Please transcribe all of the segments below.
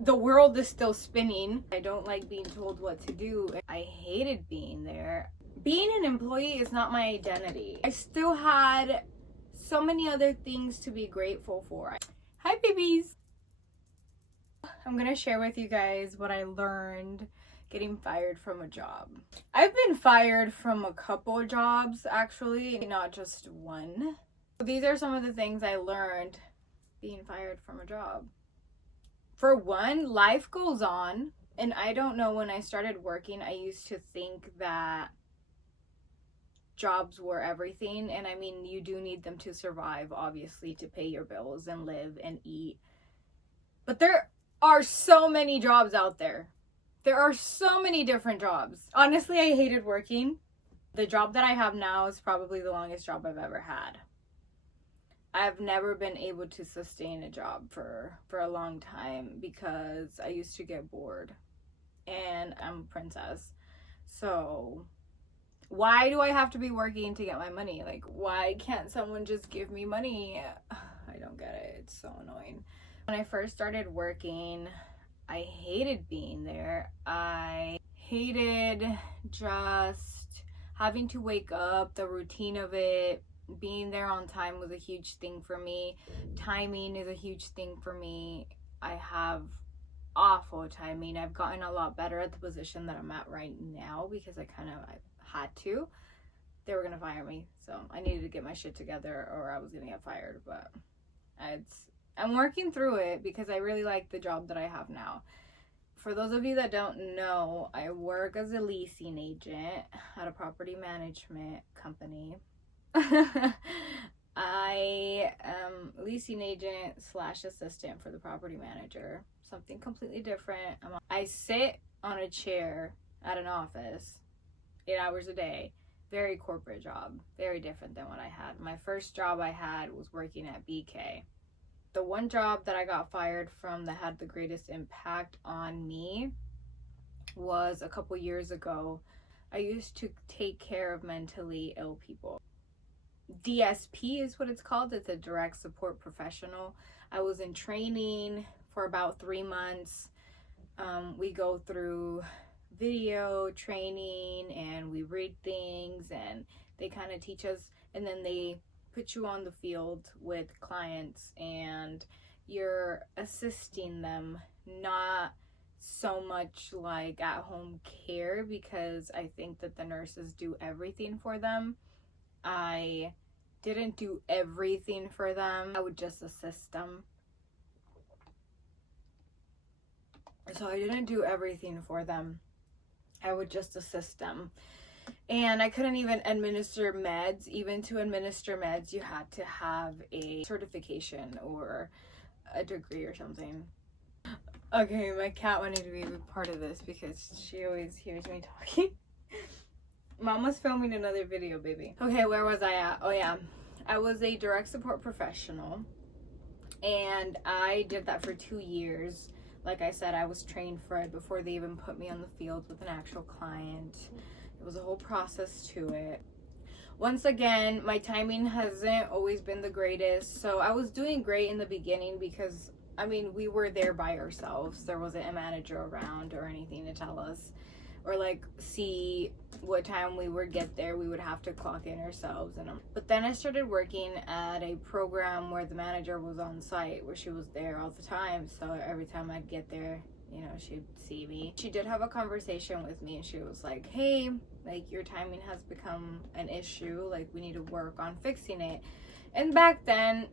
the world is still spinning. I don't like being told what to do. I hated being there. Being an employee is not my identity. I still had so many other things to be grateful for. Hi babies! I'm gonna share with you guys what I learned getting fired from a job. I've been fired from a couple jobs actually, not just one. These are some of the things I learned being fired from a job. For one, life goes on, and I don't know, when I started working, I used to think that jobs were everything, and I mean, you do need them to survive, obviously, to pay your bills and live and eat. But there are so many jobs out there. There are so many different jobs. Honestly, I hated working. The job that I have now is probably the longest job I've ever had. I've never been able to sustain a job for a long time because I used to get bored, and I'm a princess. So why do I have to be working to get my money? Like, why can't someone just give me money? I don't get it. It's so annoying. When I first started working, I hated being there. I hated just having to wake up, the routine of it. Being there on time was a huge thing for me. Timing is a huge thing for me. I have awful timing. I've gotten a lot better at the position that I'm at right now because I had to. They were gonna fire me, so I needed to get my shit together or I was gonna get fired. But I'm working through it because I really like the job that I have now. For those of you that don't know, I work as a leasing agent at a property management company. I am leasing agent / assistant for the property manager. Something completely different. I sit on a chair at an office 8 hours a day. Very corporate job. Very different than what I had. My first job I had was working at BK. The one job that I got fired from that had the greatest impact on me was a couple years ago. I used to take care of mentally ill people. DSP is what it's called. It's a direct support professional. I was in training for about 3 months. We go through video training and we read things and they kind of teach us, and then they put you on the field with clients and you're assisting them, not so much like at home care, because I think that the nurses do everything for them. I didn't do everything for them. I would just assist them. So I didn't do everything for them. I would just assist them. And I couldn't even administer meds. Even to administer meds, you had to have a certification or a degree or something. Okay, my cat wanted to be a big part of this because she always hears me talking. Mama's filming another video, baby. Okay, where was I at? Oh yeah, I was a direct support professional and I did that for 2 years. Like I said, I was trained for it before they even put me on the field with an actual client. It was a whole process to it. Once again, my timing hasn't always been the greatest. So I was doing great in the beginning because, I mean, we were there by ourselves. There wasn't a manager around or anything to tell us or like see what time we would get there. We would have to clock in ourselves. But then I started working at a program where the manager was on site, where she was there all the time. So every time I'd get there, you know, she'd see me. She did have a conversation with me and she was like, hey, like, your timing has become an issue. Like, we need to work on fixing it. And back then,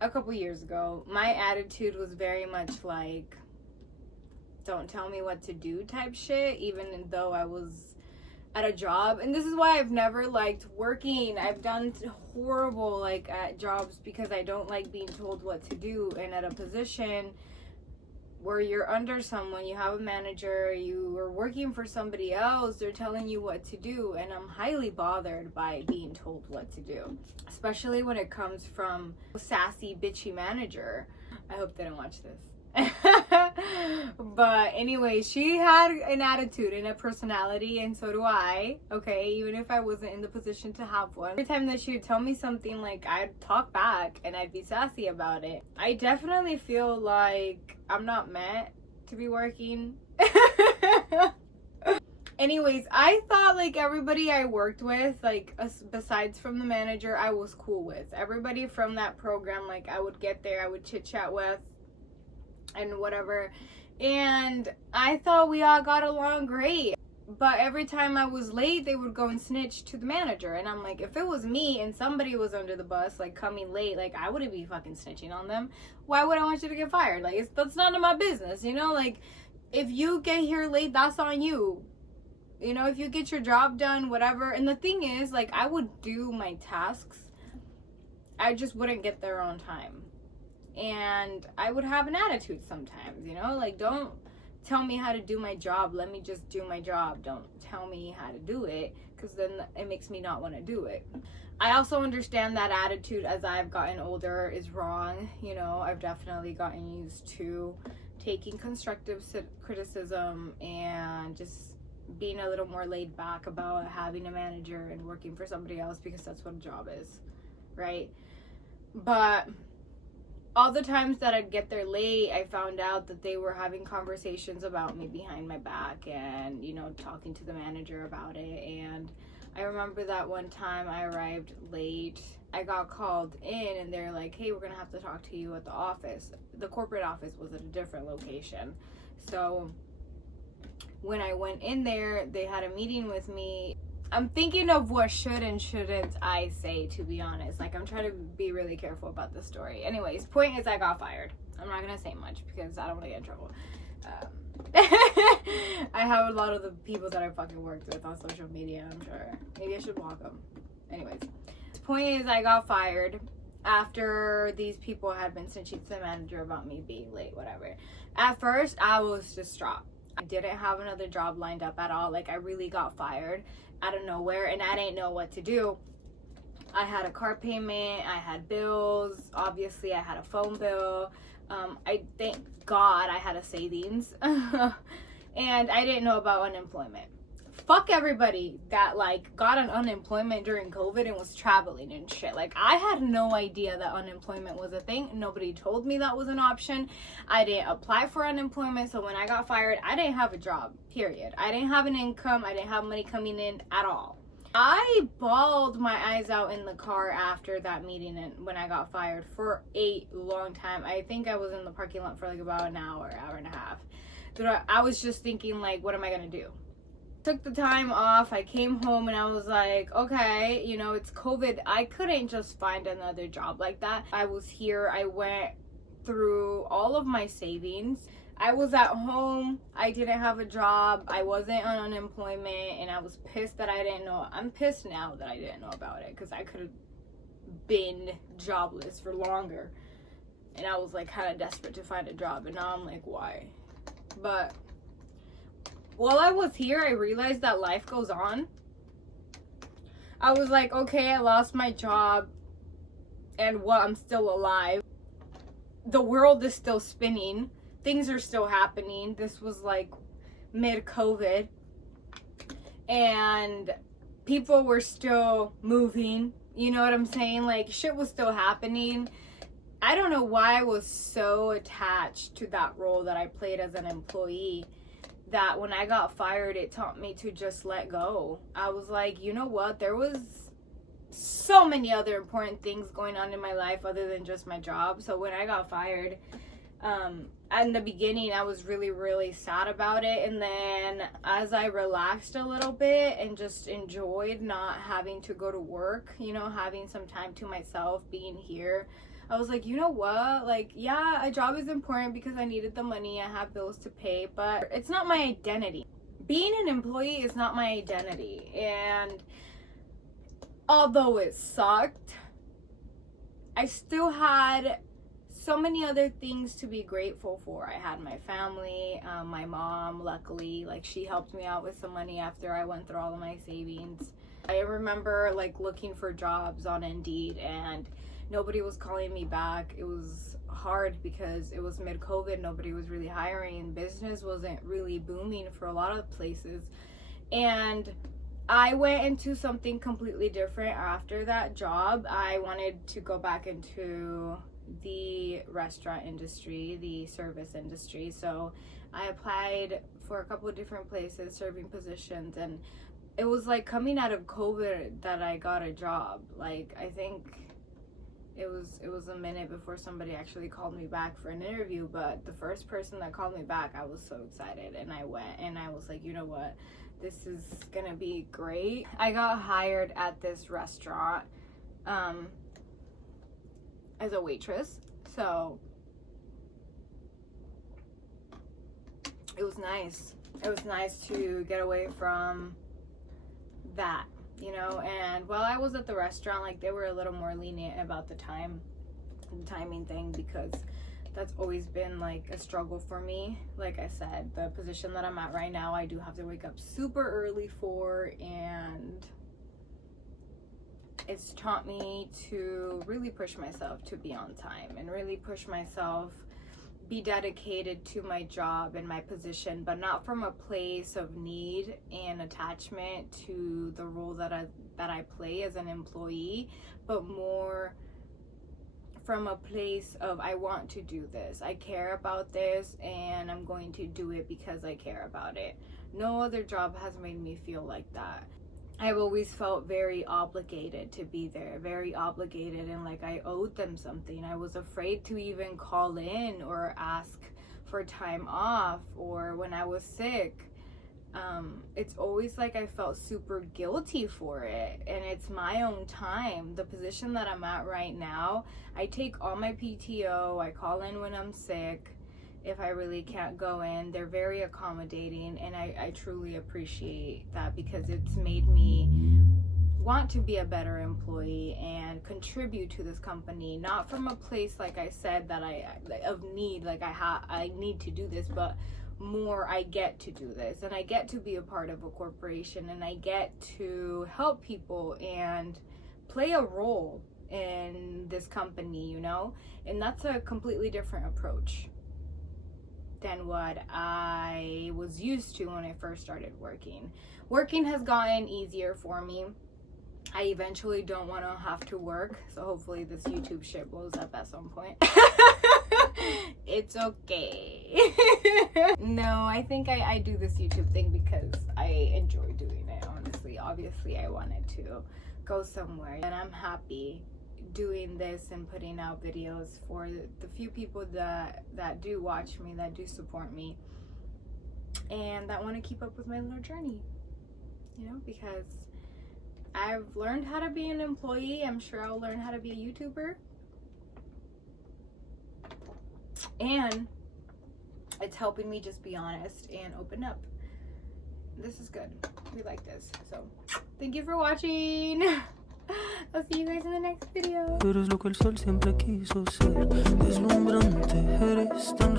a couple years ago, my attitude was very much like, don't tell me what to do type shit, even though I was at a job. And this is why I've never liked working. I've done horrible like at jobs because I don't like being told what to do. And at a position where you're under someone, you have a manager, you are working for somebody else, they're telling you what to do, and I'm highly bothered by being told what to do, especially when it comes from a sassy bitchy manager. I hope they don't watch this. But anyway, she had an attitude and a personality, and so do I. Okay, even if I wasn't in the position to have one, every time that she would tell me something, like, I'd talk back and I'd be sassy about it. I definitely feel like I'm not meant to be working. Anyways, I thought like everybody I worked with, like besides from the manager, I was cool with. Everybody from that program, like I would get there, I would chit chat with and whatever. And I thought we all got along great. But every time I was late, they would go and snitch to the manager. And I'm like, if it was me and somebody was under the bus, like coming late, like I wouldn't be fucking snitching on them. Why would I want you to get fired? Like, that's none of my business, you know? Like, if you get here late, that's on you. You know, if you get your job done, whatever. And the thing is, like, I would do my tasks. I just wouldn't get there on time. And I would have an attitude sometimes, you know? Like, don't tell me how to do my job. Let me just do my job. Don't tell me how to do it, because then it makes me not want to do it. I also understand that attitude as I've gotten older is wrong. You know, I've definitely gotten used to taking constructive criticism and just being a little more laid back about having a manager and working for somebody else, because that's what a job is, right? But all the times that I'd get there late, I found out that they were having conversations about me behind my back and, you know, talking to the manager about it. And I remember that one time I arrived late, I got called in and they're like, hey, we're gonna have to talk to you at the office. The corporate office was at a different location. So when I went in there, they had a meeting with me. I'm thinking of what should and shouldn't I say, to be honest. Like, I'm trying to be really careful about this story. Anyways, point is I got fired. I'm not going to say much because I don't want to get in trouble. I have a lot of the people that I fucking worked with on social media, I'm sure. Maybe I should block them. Anyways, the point is I got fired after these people had been snitching to the manager about me being late, whatever. At first, I was distraught. I didn't have another job lined up at all. Like, I really got fired out of nowhere and I didn't know what to do. I had a car payment, I had bills, obviously I had a phone bill. I thank God I had a savings. And I didn't know about unemployment. Fuck everybody that like got an unemployment during COVID and was traveling and shit. Like, I had no idea that unemployment was a thing. Nobody told me that was an option. I didn't apply for unemployment. So when I got fired, I didn't have a job, period. I didn't have an income. I didn't have money coming in at all. I bawled my eyes out in the car after that meeting and when I got fired for a long time. I think I was in the parking lot for like about an hour and a half. So I was just thinking, like, what am I gonna do? Took the time off. I came home and I was like, okay, you know, it's COVID. I couldn't just find another job like that. I was here. I went through all of my savings. I was at home. I didn't have a job. I wasn't on unemployment and I was pissed that I didn't know. I'm pissed now that I didn't know about it because I could have been jobless for longer. And I was like kind of desperate to find a job and now I'm like, why? But while I was here, I realized that life goes on. I was like, okay, I lost my job and I'm still alive. The world is still spinning. Things are still happening. This was like mid-COVID. And people were still moving. You know what I'm saying? Like, shit was still happening. I don't know why I was so attached to that role that I played as an employee that when I got fired, it taught me to just let go. I was like, you know what? There was so many other important things going on in my life other than just my job. So when I got fired, in the beginning, I was really, really sad about it. And then as I relaxed a little bit and just enjoyed not having to go to work, you know, having some time to myself, being here, I was like, you know what? Like, yeah, a job is important because I needed the money. I have bills to pay, but it's not my identity. Being an employee is not my identity. And although it sucked, I still had so many other things to be grateful for. I had my family, my mom, luckily, like, she helped me out with some money after I went through all of my savings. I remember like looking for jobs on Indeed and nobody was calling me back. It was hard because it was mid-COVID. Nobody was really hiring. Business wasn't really booming for a lot of places. And I went into something completely different after that job. I wanted to go back into the restaurant industry, the service industry. So I applied for a couple of different places, serving positions, and it was like coming out of COVID that I got a job. Like, I think it was a minute before somebody actually called me back for an interview, but the first person that called me back, I was so excited, and I went, and I was like, you know what, this is gonna be great. I got hired at this restaurant as a waitress, so it was nice. It was nice to get away from that, you know. And while I was at the restaurant, like, they were a little more lenient about the timing thing, because that's always been like a struggle for me. Like I said, the position that I'm at right now, I do have to wake up super early for, and it's taught me to really push myself to be on time and really push myself, be dedicated to my job and my position, but not from a place of need and attachment to the role that I play as an employee, but more from a place of, I want to do this, I care about this, and I'm going to do it because I care about it. No other job has made me feel like that. I've always felt very obligated to be there, very obligated, and like I owed them something. I was afraid to even call in or ask for time off, or when I was sick. It's always like I felt super guilty for it, and it's my own time. The position that I'm at right now, I take all my PTO, I call in when I'm sick. If I really can't go in, they're very accommodating, and I truly appreciate that, because it's made me want to be a better employee and contribute to this company, not from a place, like I said, that of need, like I need to do this, but more, I get to do this, and I get to be a part of a corporation, and I get to help people and play a role in this company, you know. And that's a completely different approach than what I was used to when I first started working. Working has gotten easier for me. I eventually don't want to have to work, so hopefully this YouTube shit blows up at some point. It's okay. No, I think I do this YouTube thing because I enjoy doing it, honestly. Obviously, I wanted to go somewhere, and I'm happy doing this and putting out videos for the few people that do watch me, that do support me, and that want to keep up with my little journey, you know, because I've learned how to be an employee. I'm sure I'll learn how to be a YouTuber, and it's helping me just be honest and open up. This is good. We like this. So thank you for watching. I'll see you guys in the next video. Eres lo que el sol siempre quiso ser, deslumbrante, eres tan